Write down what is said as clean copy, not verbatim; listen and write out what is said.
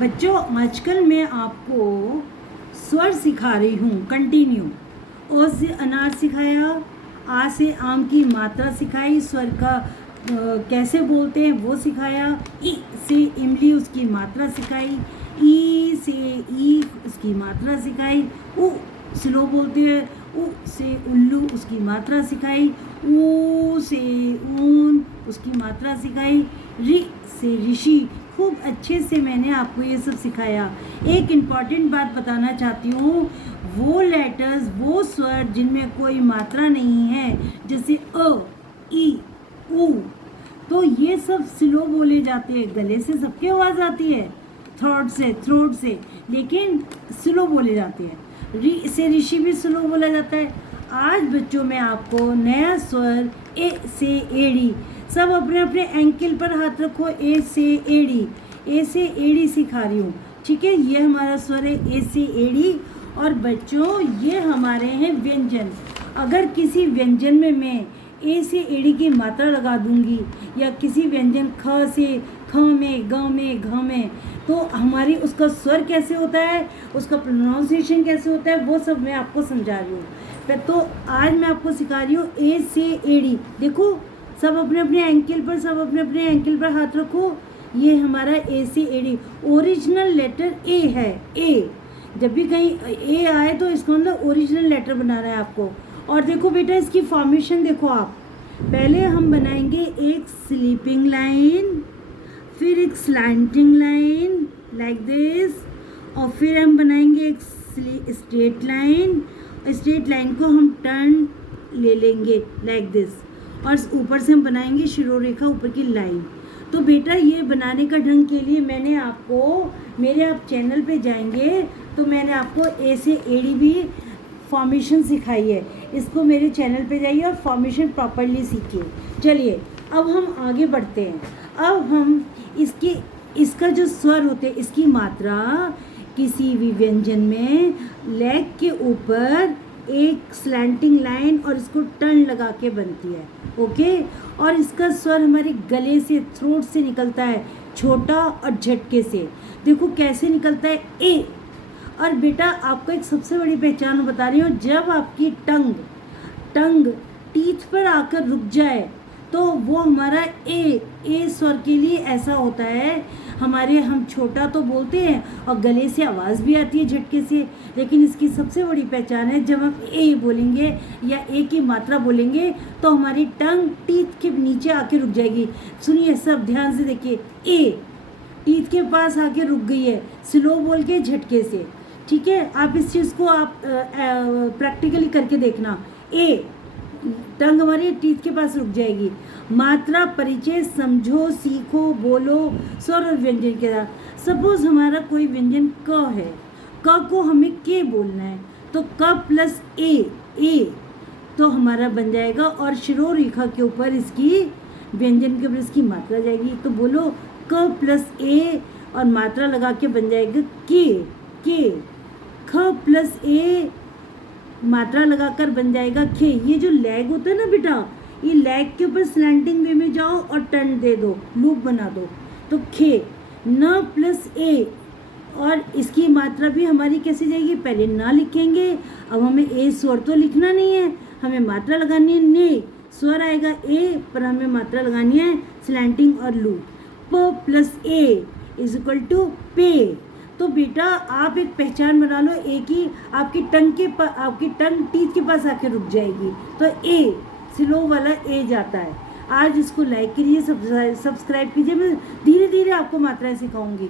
बच्चों आजकल मैं आपको स्वर सिखा रही हूँ कंटिन्यू। ओ से अनार सिखाया, आ से आम की मात्रा सिखाई, स्वर का कैसे बोलते हैं वो सिखाया, ई से इमली उसकी मात्रा सिखाई, ई से ई उसकी मात्रा सिखाई, उ स्लो बोलते हैं, उ से उल्लू उसकी मात्रा सिखाई, ऊ से ऊन उसकी मात्रा सिखाई, रि से ऋषि। खूब अच्छे से मैंने आपको ये सब सिखाया। एक इम्पॉर्टेंट बात बताना चाहती हूँ, वो लेटर्स, वो स्वर जिनमें कोई मात्रा नहीं है, जैसे अ, ई, ऊ, तो ये सब स्लो बोले जाते हैं। गले से सबकी आवाज़ आती है, थ्रोट से, लेकिन स्लो बोले जाते हैं। रि से ऋषि भी स्लो बोला जाता है। आज बच्चों में आपको नया स्वर ए से एड़ी, सब अपने अपने एंकल पर हाथ रखो। ए से एड़ी सिखा रही हूँ, ठीक है। ये हमारा स्वर है ए से एड़ी। और बच्चों ये हमारे हैं व्यंजन। अगर किसी व्यंजन में मैं ए से एड़ी की मात्रा लगा दूंगी, या किसी व्यंजन ख से ख में, ग में, घ में, तो हमारी उसका स्वर कैसे होता है, उसका प्रोनाउंसिएशन कैसे होता है, वो सब मैं आपको समझा रही हूँ। तो आज मैं आपको सिखा रही हूँ ए से एड़ी। देखो सब अपने अपने एंकल पर हाथ रखो। ये हमारा ए से एड़ी, ओरिजिनल लेटर ए है। ए जब भी कहीं ए आए तो इसको मतलब ओरिजिनल लेटर बनाना है आपको। और देखो बेटा इसकी फॉर्मेशन देखो आप। पहले हम बनाएंगे एक स्लीपिंग लाइन, फिर एक स्लैंटिंग लाइन लाइक दिस, और फिर हम बनाएंगे एक स्ट्रेट लाइन। स्ट्रेट लाइन को हम टर्न ले लेंगे लाइक दिस, और ऊपर से हम बनाएंगे शिरोरेखा ऊपर की लाइन। तो बेटा ये बनाने का ढंग के लिए मैंने आपको, मेरे आप चैनल पे जाएंगे तो मैंने आपको ए से एड़ी भी फॉर्मेशन सिखाई है। इसको मेरे चैनल पे जाइए और फॉर्मेशन प्रॉपरली सीखिए। चलिए अब हम आगे बढ़ते हैं। अब हम इसका जो स्वर होते हैं, इसकी मात्रा किसी भी व्यंजन में लेग के ऊपर एक स्लैंटिंग लाइन और इसको टर्न लगा के बनती है, ओके। और इसका स्वर हमारे गले से, थ्रोट से निकलता है, छोटा और झटके से। देखो कैसे निकलता है, ए। और बेटा आपको एक सबसे बड़ी पहचान बता रही हूँ, जब आपकी टंग टीथ पर आकर रुक जाए तो वो हमारा ए स्वर के लिए ऐसा होता है। हम छोटा तो बोलते हैं और गले से आवाज़ भी आती है झटके से, लेकिन इसकी सबसे बड़ी पहचान है, जब हम ए बोलेंगे या ए की मात्रा बोलेंगे तो हमारी टंग टीथ के नीचे आके रुक जाएगी। सुनिए सब ध्यान से देखिए, ए टीथ के पास आके रुक गई है, स्लो बोल के झटके से, ठीक है। आप इस चीज़ को आप प्रैक्टिकली करके देखना। ए टंग हमारी टीथ के पास रुक जाएगी। मात्रा परिचय समझो, सीखो, बोलो स्वर और व्यंजन के साथ। सपोज हमारा कोई व्यंजन क है, क को हमें के बोलना है, तो क प्लस ए तो हमारा बन जाएगा, और शिरोरेखा के ऊपर इसकी व्यंजन के ऊपर इसकी मात्रा जाएगी। तो बोलो क प्लस ए और मात्रा लगा के बन जाएगा के। ख प्लस ए मात्रा लगाकर बन जाएगा खे। ये जो लैग होता है ना बेटा, ये लैग के ऊपर स्लैंटिंग वे में जाओ और टर्न दे दो, लूप बना दो, तो खे। न प्लस ए, और इसकी मात्रा भी हमारी कैसे जाएगी, पहले ना लिखेंगे। अब हमें ए स्वर तो लिखना नहीं है, हमें मात्रा लगानी है। ने स्वर आएगा ए, पर हमें मात्रा लगानी है स्लैंटिंग और लूप। प प्लस ए इज इक्वल टू पे। तो बेटा आप एक पहचान बना लो ए की, आपकी टंग टीथ के पास आके रुक जाएगी, तो ए स्लो वाला ए जाता है। आज इसको लाइक कीजिए, सब्सक्राइब कीजिए। मैं धीरे धीरे आपको मात्राएं सिखाऊंगी।